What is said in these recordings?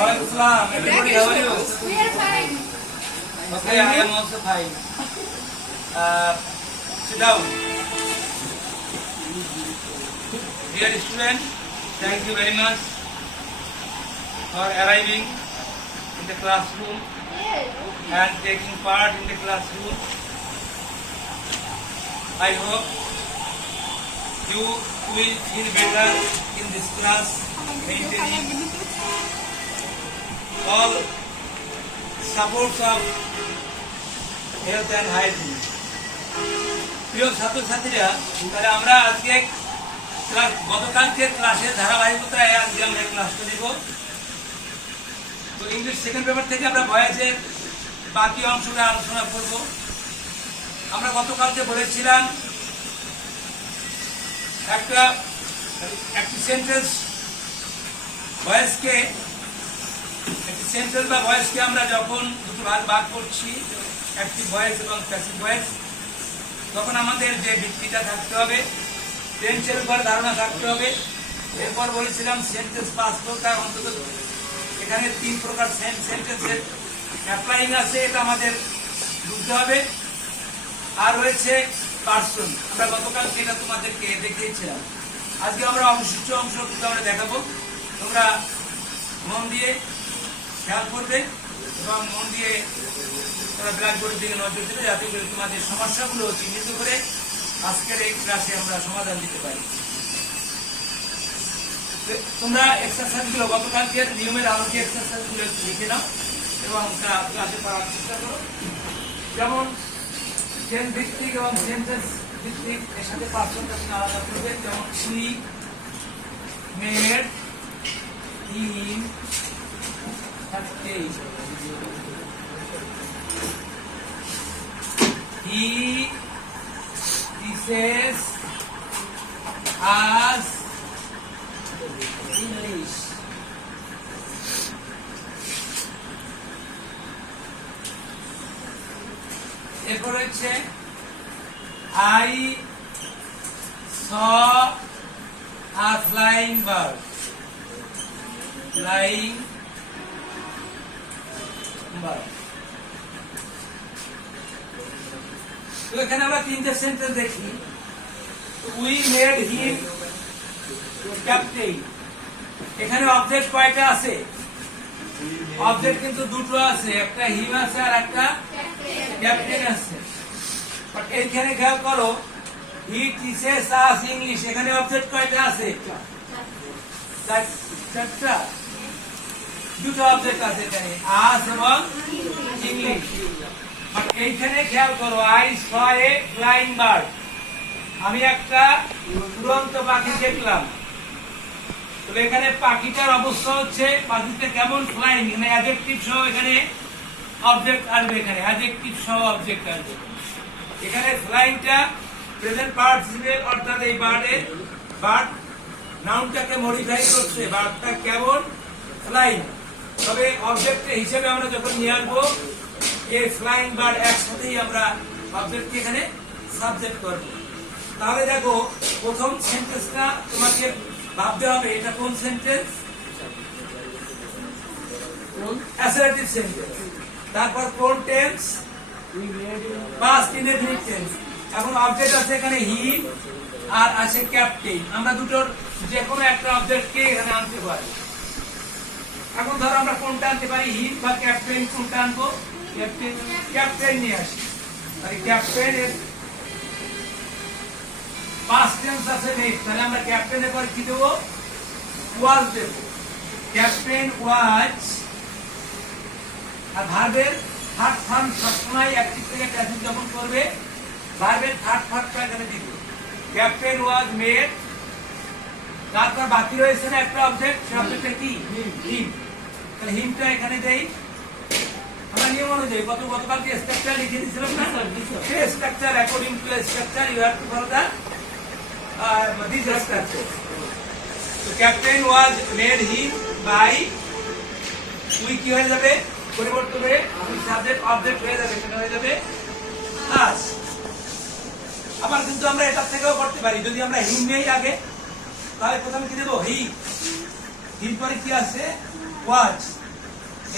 Waalaikumsalam. Everybody, how are you? We are fine. Okay, I am also fine. Sit down. Dear student, thank you very much for arriving in the classroom and taking part in the classroom. I hope you will feel better in this class, maintaining all supports of health and hygiene. প্রিয় ছাত্রছাত্রীরা, তাহলে আমরা আজকে গতকালকের ক্লাসের ধারাবাহিকতায় আজকে আমরা ক্লাসটা নিব। তো ইংলিশ সেকেন্ড পেপার থেকে আমরা ভয়েসের বাকি অংশটা আলোচনা করব। আমরা গতকালকে বলেছিলাম একটি সেন্টেন্স ভয়েসকে বা ভয়েসকে আমরা যখন দুটো ভাগ করছি, অ্যাক্টিভ ভয়েস এবং প্যাসিভ ভয়েস, তখন আমাদের যে ভিত্তিটা থাকতে হবে, টেন্সের উপর ধারণা থাকতে হবে। এরপর বলেছিলাম সেন্টেন্স পাস প্রকার, অন্তত এখানে 3 প্রকার সেন্টেন্সের অ্যাপ্লাইং আছে, এটা আমাদের বুঝতে হবে। আর রয়েছে পার্সন, আমরা গতকাল এটা তোমাদেরকে দেখিয়েছিলাম। আজকে আমরা অবশিষ্ট অংশটুকু আমরা দেখাবো। তোমরা মন দিয়ে খেয়াল করবে এবং মন দিয়ে তোমরা ব্ল্যাকবোর্ডের দিকে নজর দেবে, যাতে করে তোমাদের সমস্যাগুলো চিহ্নিত করে আজকের এই ক্লাসে আমরা সমাধান দিতে পারি। তোমরা এক্সারসাইজগুলো গতকালকের নিয়মের আলোকে এক্সারসাইজগুলো লিখে নাও এবং ক্লাসে পড়ার চেষ্টা করো। যেমন টেন্স ভিত্তিক এবং সেন্টেন্স ভিত্তিক, এর সাথে পার্সনটা আলাদা করবে। যেমন she made him happy, he teaches us English. এরপর হচ্ছে I saw a flying bird. Flying bird. তো এখানে আমরা 3টে সেন্টেন্স দেখি। We made him captain. এখানে অবজেক্ট কয়টা আছে? অবজেক্ট কিন্তু দুটো আছে, একটা হিম আছে আর একটা ক্যাপ্টেন আছে। বাট এইখানে খেয়াল করো, হি টিচেস আস ইংলিশ, এখানে অবজেক্ট কয়টা আছে? চারটা, দুটো অবজেক্ট আছে এখানে, আস এবং ইংলিশ। বাট এইখানে খেয়াল করো, I saw A flying bird, আমি একটা উড়ন্ত পাখি দেখলাম। তো এখানে পাখিটার অবস্থা হচ্ছে, পাখিটা কেমন ফ্লাইং, এখানে অ্যাডজেক্টিভ সহ এখানে অবজেক্ট আসবে, এখানে অ্যাডজেক্টিভ সহ অবজেক্ট আসবে। এখানে ফ্লাইংটা প্রেজেন্ট পার্টিসিপেল, অর্থাৎ এই বার্ড নাউনটাকে মডিফাই করছে, বার্ডটা কেমন ফ্লাইং। তবে অবজেক্ট হিসেবে আমরা যখন নিয়ে আসবো এই ফ্লাইং বার্ড, একসাথেই আমরা অবজেক্টকে এখানে সাবজেক্ট করব। তাহলে দেখো, প্রথম সেন্টেন্সটা তোমাকে ভাবতে হবে, এটা কোন সেন্টেন্স? Assertive sentence. তারপর কোন টেন্স? Past indefinite tense. এখন অবজেক্ট আছে এখানে হি আর আছে ক্যাপ্টেন, আমরা দুটোর যে কোনো একটা অবজেক্টকে এখানে আনতে পারি। এখন ধরো আমরা কোনটা আনতে পারি, হি বা ক্যাপ্টেন, কোনটা আনবো? ক্যাপ্টেন নিয়ে আসি। তাহলে ক্যাপ্টেন এর পাস্ট টেন্স আছে নেক্সট, তাহলে আমরা ক্যাপ্টেনের পর কি দেবো? ওয়াজ দেব। ক্যাপ্টেন ওয়াজ। আর ভার্বের থার্ড ফর্ম সবসময় অ্যাক্টিভ থেকে প্যাসিভ যখন করবে, ভার্বের থার্ড ফর্মটা এখানে দিব। Captain was made. তারপর বাকি রয়েছে না একটা অবজেক্ট, সেই অবজেক্টটা কি? হিম। তাহলে হিমটা এখানে দেই। আমরা নিয়ম অনুযায়ী গতকালকে স্ট্রাকচার লিখে দিয়েছিলাম না, সেই structure according to structure you have to follow the this structure. So captain was made him by, we কি হয়ে যাবে? পরিবর্তন হয়ে সাবজেক্ট অবজেক্ট হয়ে যাবে, সেটা হয়ে যাবে us। আবার কিন্তু আমরা এটা থেকেও করতে পারি, যদি আমরা হিম নেই আগে, তাহলে প্রথমে কি দেব? হি। হিম পরে কি আছে? ওয়াজ।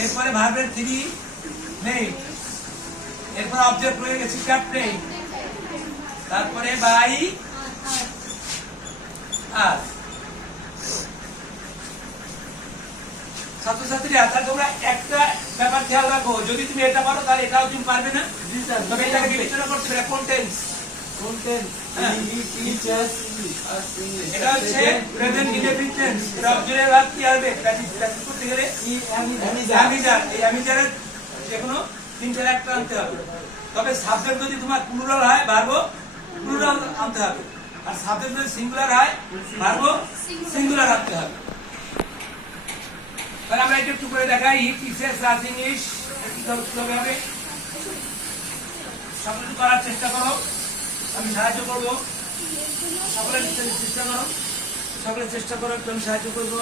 এরপরে ভার্বের থ্রি নেই, এরপরে অবজেক্ট রয়ে গেছে ক্যাপ্টেন, তারপরে বাই আর ছাত্রছাত্রীরা, তাহলে তোমরা একটা ব্যাপার খেয়াল রাখো, যদি তুমি এটা পারো তাহলে এটাও তুমি পারবে না, তবে এটাকে বিবেচনা করতে পারে কোনটেন্স। এটা হচ্ছে প্রেজেন্ট ইনডেফিনিট টেন্স, এটা অবজেক্টের ভার্ব কি হবে প্র্যাকটিস করতে গেলে অ্যামিজার, এই অ্যামিজারের যে কোনো তিনটার একটা আনতে হবে, তবে সাবজেক্ট যদি তোমার প্লুরাল হয় ভার্বও প্লুরাল আনতে হবে, আর সাবজেক্ট যদি সিঙ্গুলার হয় ভার্বও সিঙ্গুলার আনতে হবে। তাহলে আমরা একটু করে দেখাই, হি টিচার্স আস ইংলিশ কিভাবে হবে, সকলে করার চেষ্টা করো, আমি সাহায্য করব, সকলের চেষ্টা করো, সকলের চেষ্টা করো, একটু আমি সাহায্য করবো।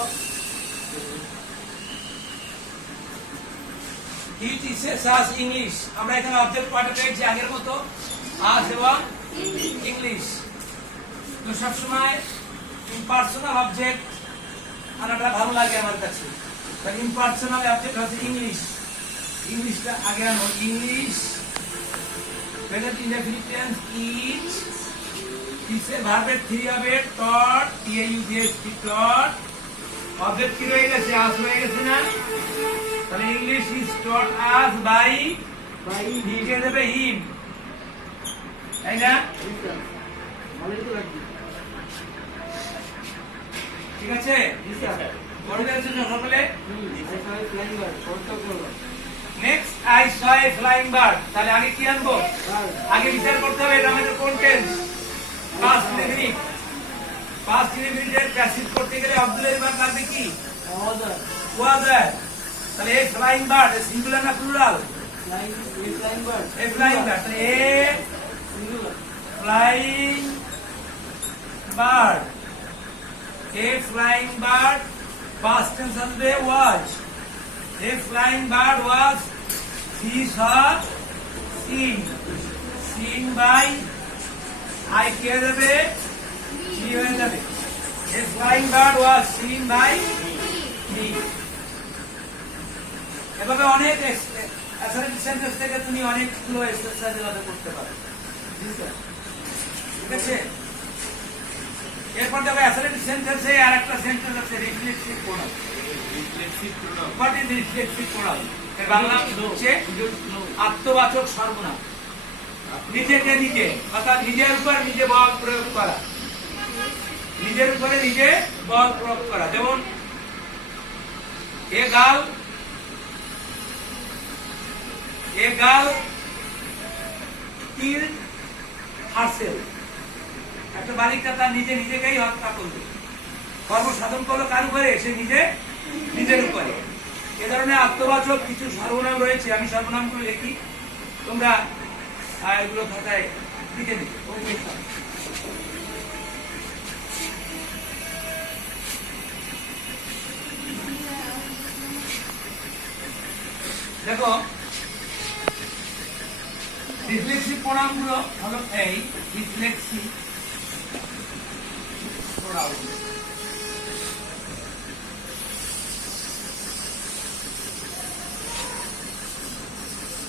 হি টিচার্স আস ইংলিশ, আমরা এখানে অবজেক্ট কয়টা পেয়েছি আগের মতো, আস এবং ইংলিশ। তো সবসময় ইম্পার্সোনাল অবজেক্ট আনাটা ভালো লাগে আমার কাছে, ইম্পার্সোনাল অবজেক্ট হচ্ছে ইংলিশ, ইংলিশটা আগে আনো, English present indefinite tense is, কিসে ভার্বের থ্রি হবে টট, টি-এ-ইউ-জি-এস-টি টট, অবজেক্ট কি রয়ে গেছে, আস রয়ে গেছে না, তাহলে English is taught us by লিখে দেবে হিম, তাই না? ঠিক আছে, বড়দের জন্য সকলে। Next I saw A flying bird, তাহলে আগে কি আনবো, আগে বিচার করতে হবে এটা আমাদের কোন টেন্স, পাস্ট ইনডেফিনিট, পাস্ট ইনডেফিনিটের প্যাসিভ করতে গেলে অক্সিলারি ভার্ব লাগবে কি, ওয়াদার, তাহলে এ ফ্লাইং বার্ড সিঙ্গুলার না প্লুরাল, এ ফ্লাইং বার্ড, তাহলে a flying bird, a flying bird past tense আসবে was, a flying bird was he saw seen by I কে দেবে he হয়ে যাবে, a flying bird was seen by he। এভাবে অনেক assignment sentence থেকে তুমি অনেকগুলো এক্সারসাইজ করতে পারো, ঠিক আছে? এরপর দেখো অ্যাসাইনমেন্ট সেন্টেন্সে আর একটা সেন্টেন্স আছে reflexive pronoun, what is reflexive pronoun, এর বাংলা হচ্ছে আত্মবাচক সর্বনাম, নিজেকে নিজে অর্থাৎ নিজের উপর নিজে বল প্রয়োগ করা, নিজের উপরে নিজে বল প্রয়োগ করা, যেমন এ গাল কিল হারসেল, একটা বালিকা তার নিজেকেই হত্যা করবে, কর্ম সাধন করলো কার উপরে, সে নিজের উপরে। এ ধরনের আত্মবাচক কিছু সর্বনাম রয়েছে, আমি সর্বনামগুলো লিখি, তোমরা এগুলো খাতায় লিখে নিবে। দেখো রিফ্লেক্সিভ প্রোনাউনগুলো হলো এই রিফ্লেক্সিভ প্রোনাউন।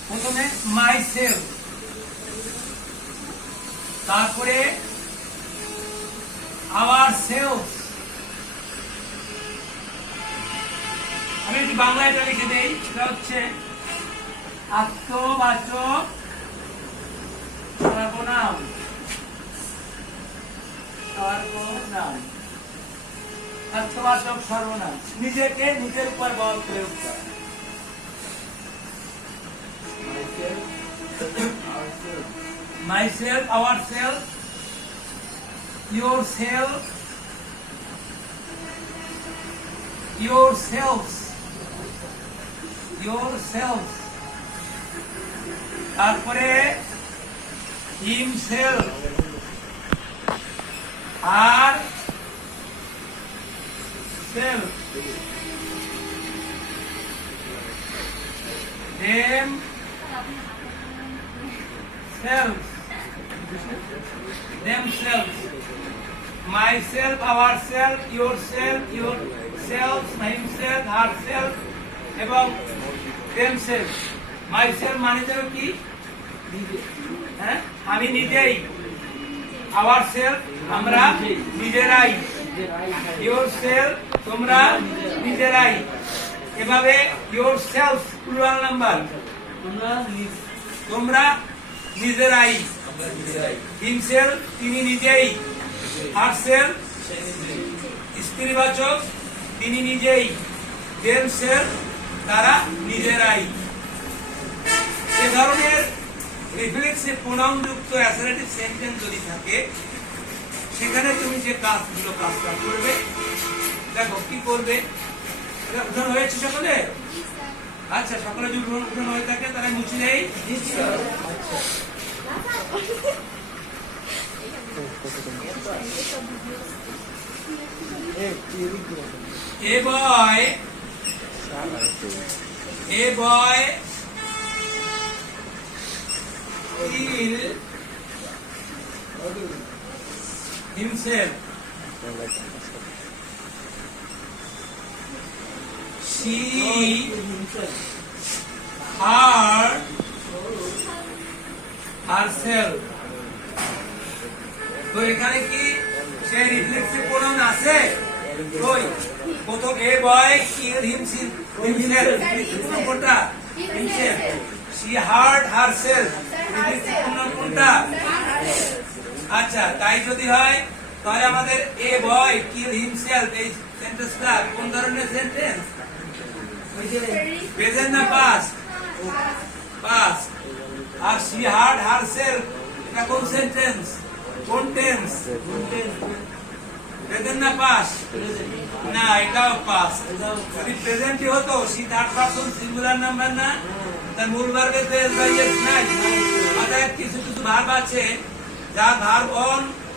প্রথমে মাই সেলফ, তারপরে আওয়ার সেলফ, আমি একটু বাংলা এটা লিখে দেই, এটা হচ্ছে আত্মবাচক সর্বনাম, আত্মবাচক সর্বনাম, নিজেকে নিজের উপর বল প্রয়োগ করা। Myself, ourself, yourself, yourselves, yourselves, তারপরে himself, আর self, them, selves, themselves, myself, ourself, yourself, yourselves, himself, herself, এবং themselves myself মানে দেবে কি হ্যাঁ আমি নিজেই ourself আমরা নিজেরাই yourself তোমরা নিজেরাই এভাবে yourself প্লুরাল নাম্বার তোমরা নিজেরাই himself তিনি নিজেই herself স্ত্রীবাচক তিনি নিজেই themselves তারা নিজেরাই এ ধরনের রিফ্লেক্সিভ প্রোনাউন যুক্ত অ্যাসারেটিভ সেন্টেন্স যদি থাকে সেখানে তুমি যে কাজটা করবে দেখো কি করবে এটা উঠানো হয়েছে সকলে আচ্ছা সকলে যদি উঠানো হয়ে থাকে তারা মুছে নেই a boy kill himself she hurt herself তো এখানে কি সেই রিফ্লেক্সিভ প্রোনাউন আছে কই প্রথম এ বয় কিল হিমসেলফ কোনটা himself she hurt herself reflexive pronoun কোনটা আচ্ছা তাই যদি হয় তাহলে আমাদের এ বয় কিল হিমসেলফ এই সেন্টেন্সটা কোন ধরনের সেন্টেন্স প্রেজেন্ট না পাস্ট পাস্ট আর she hurt herself এটা কোন সেন্টেন্স কোন টেন্স প্রেজেন্ট না পাস্ট না এটাও পাস্ট যদি প্রেজেন্টই হতো she third person singular number না তার মূল ভার্বে তো এস বাই এস নাই অতএব কিছু কিছু ভার্ব আছে যা ভার্ব অন